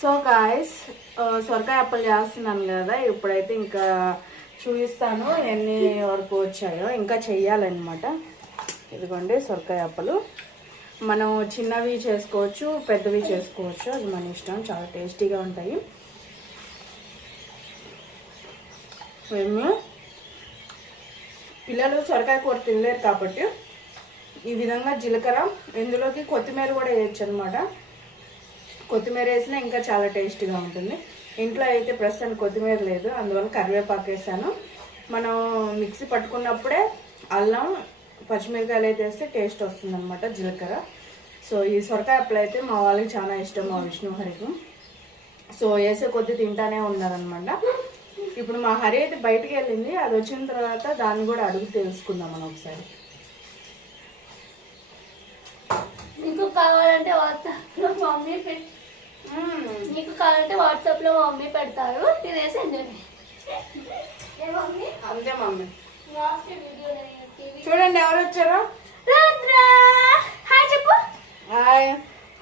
So కాయస్ సొరకాయ అప్పలు చేస్తున్నాను కదా ఇప్పుడైతే ఇంకా చూపిస్తాను ఎన్ని వరకు వచ్చాయో. ఇంకా చెయ్యాలన్నమాట. ఇదిగోండి సొరకాయ అప్పలు. మనం చిన్నవి చేసుకోవచ్చు పెద్దవి చేసుకోవచ్చు. అది మన ఇష్టం చాలా టేస్టీగా ఉంటాయి. మేము పిల్లలు సొరకాయ కూర తినలేరు కాబట్టి ఈ విధంగా జీలకర్ర ఇందులోకి కొత్తిమీర కూడా వేయచ్చు అనమాట కొత్తిమీర వేసినా ఇంకా చాలా టేస్ట్గా ఉంటుంది. ఇంట్లో అయితే ప్రస్తుతానికి కొత్తిమీర లేదు అందువల్ల కరివేపాకు వేసాను. మనం మిక్సీ పట్టుకున్నప్పుడే అల్లం పచ్చిమిరకాయలు అయితే వేస్తే టేస్ట్ వస్తుందన్నమాట జీలకర్ర. సో ఈ సొరకాయ అప్పులు అయితే మా వాళ్ళకి చాలా ఇష్టం మా విష్ణు హరికి సో వేసే కొద్ది తింటానే ఉన్నారనమాట ఇప్పుడు మా హరి అయితే బయటకు వెళ్ళింది అది వచ్చిన తర్వాత దాన్ని కూడా అడుగు తెలుసుకుందాం మనం ఒకసారి. నీకు కావాలంటే వస్తా మమ్మీ నీకు కావాలంటే వాట్సాప్లో మమ్మీ పెడతారు. తినేసి ఎంజాయ్ అంతే మమ్మీ. లాస్ట్ వీడియో టీవీ చూడండి ఎవరు వచ్చారో? రుద్రా హాయ్ చెప్పు. హాయ్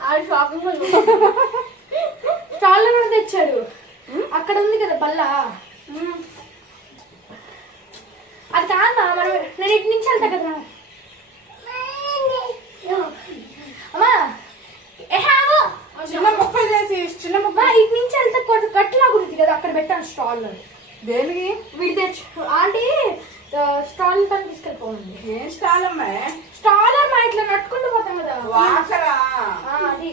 ఆడు షాపింగ్ మాల్ స్టాల్ కూడా తెచ్చాడు. అక్కడ ఉంది కదా బల్ల. అది కాదా మనం నేను ఇటు నుంచి వెళ్తా కదా. అమ్మా ఏ చిన్న ముక్కలు చేసి చిన్న ముక్క ఇటు నుంచి వెళ్తే కొట్టు కట్టులాగా ఉంది కదా అక్కడ పెట్టాను స్టాల్ దేనికి? వీడి తెచ్చు ఆంటీ స్టాల్ పని తీసుకెళ్ళిపోయింది. ఏం స్టాల్ అమ్మా? స్టాల్ అమ్మా ఇట్లా నట్టుకుంటూ పోతాం కదా. వాసరా? అది.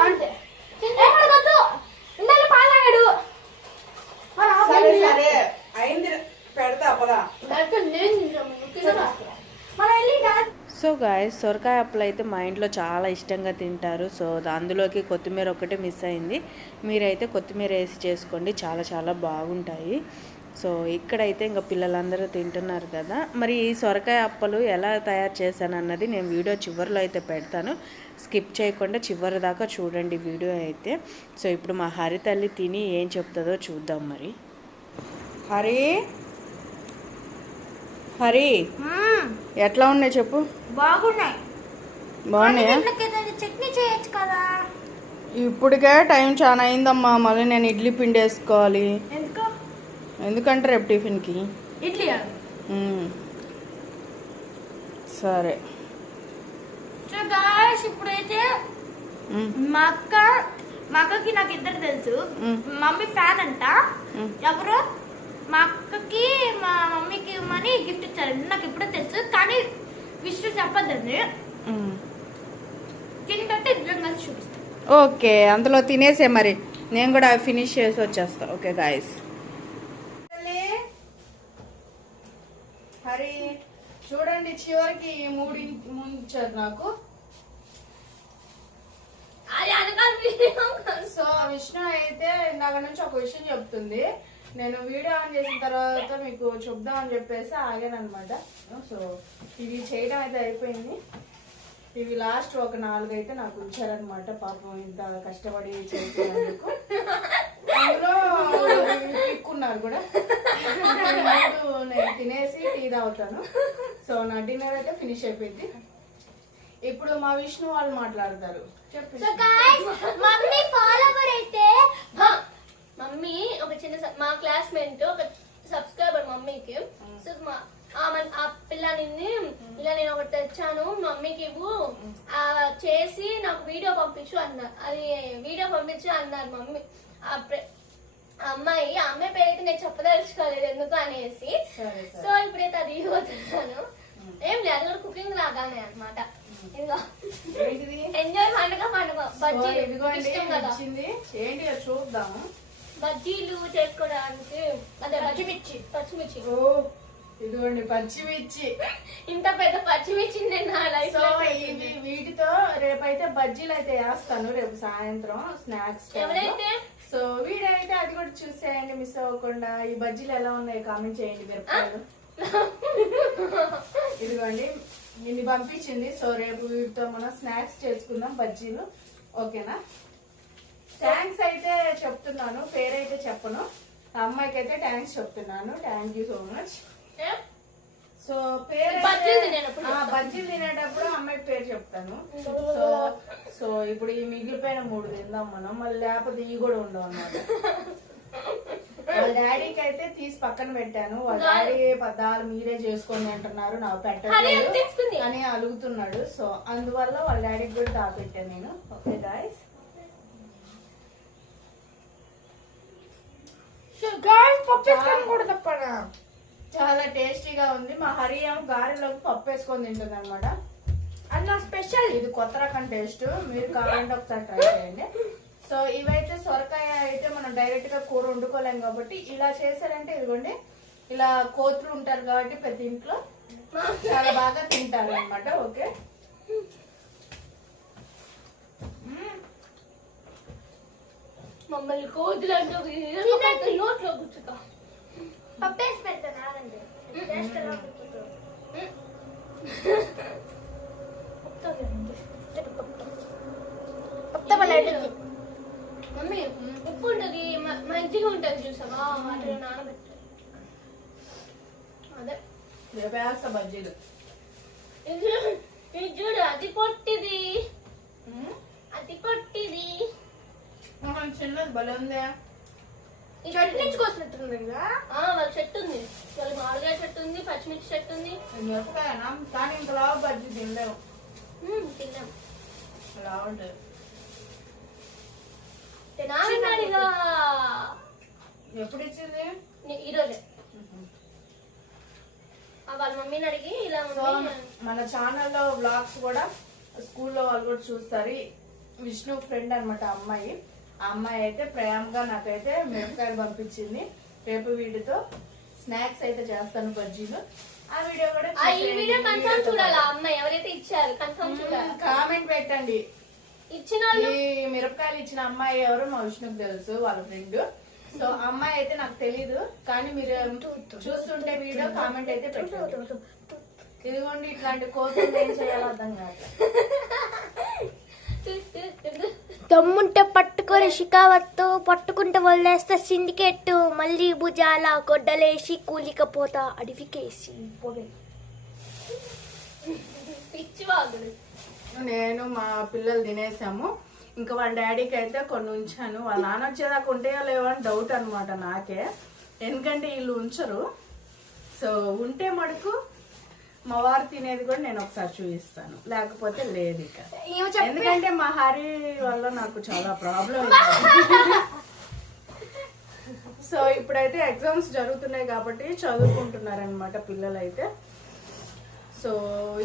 అంతే. వద్దు ఇందాక పాలాగాడు సరే అయింది పెడతా పదా. నేను తింటాను, నువ్వు తినరా? మనం వెళ్ళి డా- సో గాయ సొరకాయ అప్పలు అయితే మా ఇంట్లో చాలా ఇష్టంగా తింటారు. సో అందులోకి కొత్తిమీర ఒకటే మిస్ అయింది. మీరైతే కొత్తిమీర వేసి చేసుకోండి. చాలా చాలా బాగుంటాయి. సో ఇక్కడైతే ఇంకా పిల్లలందరూ తింటున్నారు కదా. మరి ఈ సొరకాయ అప్పలు ఎలా తయారు చేశాను అన్నది నేను వీడియో చివరిలో అయితే పెడతాను. స్కిప్ చేయకుండా చివరి దాకా చూడండి వీడియో అయితే. సో ఇప్పుడు మా హరి తల్లి తిని ఏం చెప్తుందో చూద్దాం మరి. హరి? హరి ఎట్లా ఉన్నాయి చెప్పు? బాగున్నాయి. బాగున్నాయా? చట్నీ చేయొచ్చు కదా. ఇప్పటికే టైం చాలా అయిందమ్మా. మళ్ళీ నేను ఇడ్లీ పిండి వేసుకోవాలి. ఎందుకు? ఎందుకంటే రేపు టిఫిన్కి. ఇడ్లీ. సరే. ఇప్పుడైతే. మా అక్క మా అక్కకి నాకు ఇద్దరు తెలుసు. మ్మ్. మమ్మీ ఫ్యాన్ అంట. ఎవరు? మా అక్కకి మా మమ్మీకి ఇవ్వమని గిఫ్ట్ ఇచ్చారు. నాకు ఇప్పుడే తెలుసు కానీ విష్ చెప్పద్దండి. మ్మ్. తింటే ఇద్దరం కలిసి చూపిస్తాను ఓకే అందులో తినేసే మరి. నేను కూడా ఫినిష్ చేసి వచ్చేస్తా. ఓకే గాయస్ హరి చూడండి చివరికి మూడు ముంచారు నాకు. సో విష్ణు అయితే ఇందాక నుంచి ఒక విషయం చెప్తుంది. నేను వీడియో ఆన్ చేసిన తర్వాత మీకు చెప్దామని చెప్పేసి ఆగాను అనమాట సో ఇవి చేయడం అయితే అయిపోయింది. ఇవి లాస్ట్ ఒక నాలుగు అయితే నాకు ఇచ్చారనమాట పాపం ఇంత కష్టపడి చేసినందుకు. అందులో పిక్కున్నారు కూడా. నేను తినేసి టీ తాగుతాను. సో నా డిన్నర్ అయితే ఫినిష్ అయిపోయింది. ఇప్పుడు మా విష్ణు వాళ్ళు మాట్లాడతారు. చెప్పి మమ్మీ ఒక చిన్న మా క్లాస్మేట్ ఒక సబ్స్క్రైబర్ మమ్మీకి. సో మా ఆ పిల్లని ఇలా నేను ఒకటి తెచ్చాను మమ్మీకి ఇవ్వు. చేసి నాకు వీడియో పంపించు అన్నారు అది వీడియో పంపించు అన్నారు మమ్మీ. ఆ అమ్మాయి ఆ అమ్మాయి పేరైతే నేను చెప్పదలుచుకోలేదు ఎందుకు అనేసి. సో ఇప్పుడైతే అది ఇవ్వతున్నాను ఏం లేదు కూడా కుకింగ్ లాగానే అనమాట ఎంజాయ్ పండుగ పండుగ. ఇచ్చింది ఏంటి చూద్దాము. బజ్జీలు చేసుకోవడానికి అదే పచ్చిమిర్చి పచ్చిమిర్చి. ఓ ఇదిగోండి పచ్చిమిర్చి. ఇంత పెద్ద పచ్చిమిర్చి నేను నా లైఫ్ సో లో ఇవి వీటితో రేపైతే బజ్జీలు అయితే వేస్తాను రేపు సాయంత్రం స్నాక్స్ ఎవరైతే? సో వీడియో అయితే అది కూడా చూసేయండి మిస్ అవ్వకుండా. ఈ బజ్జీలు ఎలా ఉన్నాయి కామెంట్ చేయండి మిరపకాయలు. ఇదిగోండి నిన్ను పంపించింది. సో రేపు వీటితో మనం స్నాక్స్ చేసుకుందాం బజ్జీలు. ఓకేనా? థ్యాంక్స్ అయితే చెప్తున్నాను పేరైతే చెప్పను. ఆ అమ్మాయికి అయితే థ్యాంక్స్ చెప్తున్నాను thank you so much so పేరు బజ్జీలు తినేటప్పుడు అమ్మాయి పేరు చెప్తాను. సో సో ఇప్పుడు ఈ మిగిలిపోయిన మూడు తిందాం మనం. మళ్ళీ లేకపోతే ఈ కూడా ఉండవు అన్నమాట. వాళ్ళ డాడీకి అయితే తీసి పక్కన పెట్టాను. వాళ్ళ డాడీ పదాలు మీరే చేసుకోండి అంటున్నారు నాకు పెట్టలేదు అని అలుగుతున్నాడు. సో అందువల్ల వాళ్ళ డాడీకి కూడా దాపెట్టాను నేను. ఓకే గాయస్ కూడా తప్పనా చాలా టేస్టీగా ఉంది. మా హరి ఏమో గారెలోకి పప్పు వేసుకొని తింటుంది అనమాట అన్న స్పెషల్ ఇది కొత్త రకం టేస్ట్. మీరు కావాలంటే ఒకసారి ట్రై చేయండి. సో ఇవైతే సొరకాయ అయితే మనం డైరెక్ట్గా కూర వండుకోలేం కాబట్టి ఇలా చేశారంటే ఇదిగోండి ఇలా కోతులు ఉంటారు కాబట్టి ప్రతి ఇంట్లో చాలా బాగా తింటారు అనమాట ఓకే? మమ్మల్ని కోతులు నోట్లో కూర్చుతా పప్పేసి పెడతాను ఆగండి. మమ్మీ ఉప్పు ఉంటుంది మంచిగా ఉంటుంది చూసావా? వాటిలో నానబెట్టాలి అదే. బజ్జీలు ఇది చూడు అది పొట్టిది మ్మ్. అది పొట్టిది ఆహా, చిన్నది భలే ఉందే. కోసినట్టుంది కదా? వాళ్ళ చెట్టు ఉంది. వాళ్ళ మామిడికాయ చెట్టు ఉంది పచ్చిమిర్చి చెట్టు ఉంది. ఇది మిరపకాయనా? కానీ ఇంత లావు బజ్జీ తినలేము మ్మ్, తిన్నాం. లావు ఉంటుంది తినాలన్నాడిగా ఎప్పుడు ఇచ్చింది? ఈరోజే వాళ్ళ మమ్మీని అడిగి ఇలా మన ఛానల్లో వ్లాగ్స్ కూడా స్కూల్లో వాళ్ళు కూడా చూస్తారు. విష్ణు ఫ్రెండ్ అన్నమాట ఆ అమ్మాయి. అమ్మాయి అయితే ప్రేమగా నాకైతే మిరపకాయలు పంపించింది. రేపు వీటితో స్నాక్స్ అయితే చేస్తాను బజ్జీలు. ఆ వీడియో కూడా ఆ, ఈ వీడియో కన్ఫర్మ్ చూడాలి? అమ్మాయి ఎవరైతే ఇచ్చారు కన్ఫర్మ్ చూడాలి? కామెంట్ పెట్టండి. ఇచ్చిన ఈ మిరపకాయలు ఇచ్చిన అమ్మాయి ఎవరు? మా విష్ణుకు తెలుసు వాళ్ళ ఫ్రెండ్. సో అమ్మాయి అయితే నాకు తెలీదు కానీ మీరు చూస్తుంటే వీడియో కామెంట్ అయితే పెట్టండి. ఇదిగోండి ఇట్లాంటి కోతులు ఏం చేయాలో అర్థం కాదు. దమ్ముంటే పట్టుకొని షికావత్తు పట్టుకుంటే వదిలేస్తే సిండికేట్ మళ్ళీ భుజాల గొడ్డలేసి కూలికపోతా అడవికేసి నేను మా పిల్లలు తినేసాము. ఇంకా వాళ్ళ డాడీకి అయితే కొన్ని ఉంచాను. వాళ్ళ నాన్న వచ్చేదాకా ఉంటాయో లేవో అని డౌట్ అనమాట నాకే. ఎందుకంటే వీళ్ళు ఉంచరు. సో ఉంటే మటుకు మా వారు తినేది కూడా నేను ఒకసారి చూపిస్తాను. లేకపోతే లేదు ఇక. ఎందుకంటే మా హరి వల్ల నాకు చాలా ప్రాబ్లం సో ఇప్పుడైతే ఎగ్జామ్స్ జరుగుతున్నాయి కాబట్టి చదువుకుంటున్నారనమాట పిల్లలు అయితే సో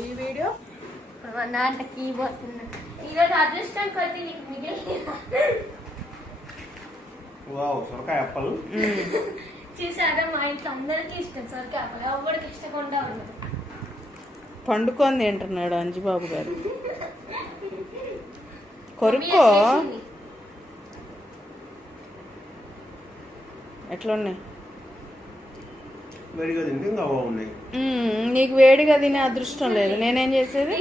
ఈ వీడియో నాన్న కీబోర్డ్ ఈరోజు అదృష్టం కొద్ది నీకు మిగిలిన వావ్ సొరకాయ అప్పలు. చూసారా మా ఇంట్లో అందరికీ ఇష్టం. సరిగ్గా ఎవరికి ఇష్టకుండా ఉండదు పండుకొని తింటున్నాడు అంజిబాబు గారు. కొరుక్కో. ఎట్లున్నాయి? నీకు వేడిగా తినే అదృష్టం లేదు. నేనేం చేసేది?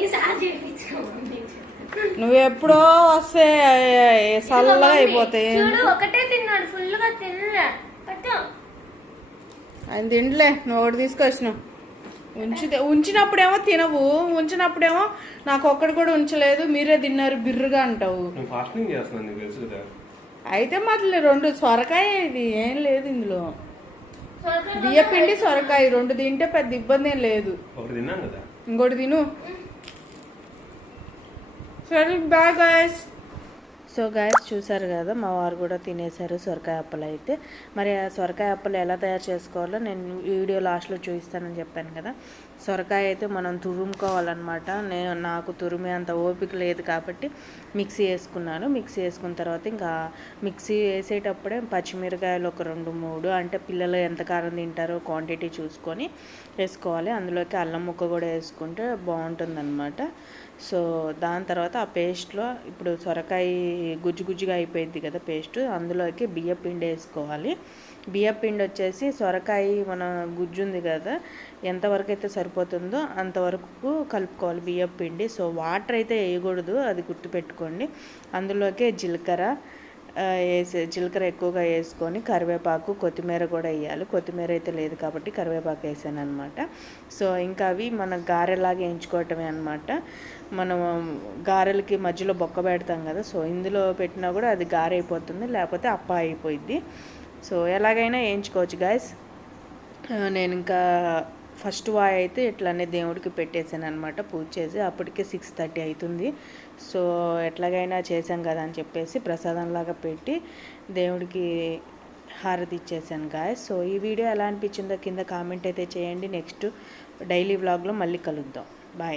నువ్వు ఎప్పుడో వస్తే ఏ, చల్లగా అయిపోతాయి. చూడు ఒకటే తిన్నాడు ఫుల్గా తినలే. పట్టు. ఆయన తిండిలే నువ్వు ఒకటి తీసుకొచ్చినావు ఉంచితే ఉంచినప్పుడేమో తినవు ఉంచినప్పుడేమో నాకు ఒక్కడు కూడా ఉంచలేదు మీరే తిన్నారు బిర్రుగా అంటావు. నేను ఫాస్టింగ్ చేస్తున్నాను నీకు తెలుసు కదా. అయితే మాత్రం రెండు సొరకాయ ఇది ఏం లేదు ఇందులో. బియ్యపిండి సొరకాయ రెండు తింటే పెద్ద ఇబ్బంది ఏం లేదు. ఒకటి తిన్నాం కదా. ఇంకోటి తిను. సరే బాయ్ గాయస్ సో గాయస్ చూసారు కదా మా వారు కూడా తినేశారు సొరకాయ అప్పలు అయితే. మరి ఆ సొరకాయ అప్పలు ఎలా తయారు చేసుకోవాలో నేను వీడియో లాస్ట్లో చూపిస్తానని చెప్పాను కదా. సొరకాయ అయితే మనం తురుముకోవాలన్నమాట. నేను నాకు తురిమే అంత ఓపిక లేదు కాబట్టి మిక్సీ వేసుకున్నాను. మిక్సీ వేసుకున్న తర్వాత ఇంకా మిక్సీ వేసేటప్పుడే పచ్చిమిరకాయలు ఒక రెండు మూడు అంటే పిల్లలు ఎంత కారం తింటారో క్వాంటిటీ చూసుకొని వేసుకోవాలి. అందులోకి అల్లం ముక్క కూడా వేసుకుంటే బాగుంటుందన్నమాట. సో దాని తర్వాత ఆ పేస్ట్లో ఇప్పుడు సొరకాయ గుజ్జు గుజ్జుగా అయిపోయింది కదా పేస్ట్ అందులోకి బియ్యం పిండి వేసుకోవాలి. బియ్యం పిండి వచ్చేసి సొరకాయ మన గుజ్జు ఉంది కదా ఎంతవరకు అయితే సరిపోతుందో అంతవరకు కలుపుకోవాలి బియ్యం పిండి. సో వాటర్ అయితే వేయకూడదు అది గుర్తుపెట్టుకోండి. అందులోకి జీలకర్ర వేసే జీలకర్ర ఎక్కువగా వేసుకొని కరివేపాకు కొత్తిమీర కూడా వేయాలి. కొత్తిమీర అయితే లేదు కాబట్టి కరివేపాకు వేసాను అనమాట సో ఇంకా అవి మన గారెలాగా వేయించుకోవటమే అనమాట మనం గారెలకి మధ్యలో బొక్క పెడతాం కదా సో ఇందులో పెట్టినా కూడా అది గారె అయిపోతుంది లేకపోతే అప్ప అయిపోయిద్ది. సో ఎలాగైనా వేయించుకోవచ్చు గాయస్ నేను ఇంకా ఫస్ట్ వాయ్ అయితే ఇట్లానే దేవుడికి పెట్టేశాను అనమాట పూజ చేసి అప్పటికే సిక్స్ థర్టీ అవుతుంది సో ఎట్లాగైనా చేశాం కదా అని చెప్పేసి ప్రసాదంలాగా పెట్టి దేవుడికి హారతి ఇచ్చేసాను గాయ సో ఈ వీడియో ఎలా అనిపించిందో కింద కామెంట్ అయితే చేయండి. నెక్స్ట్ డైలీ వ్లాగ్లో మళ్ళీ కలుద్దాం. బాయ్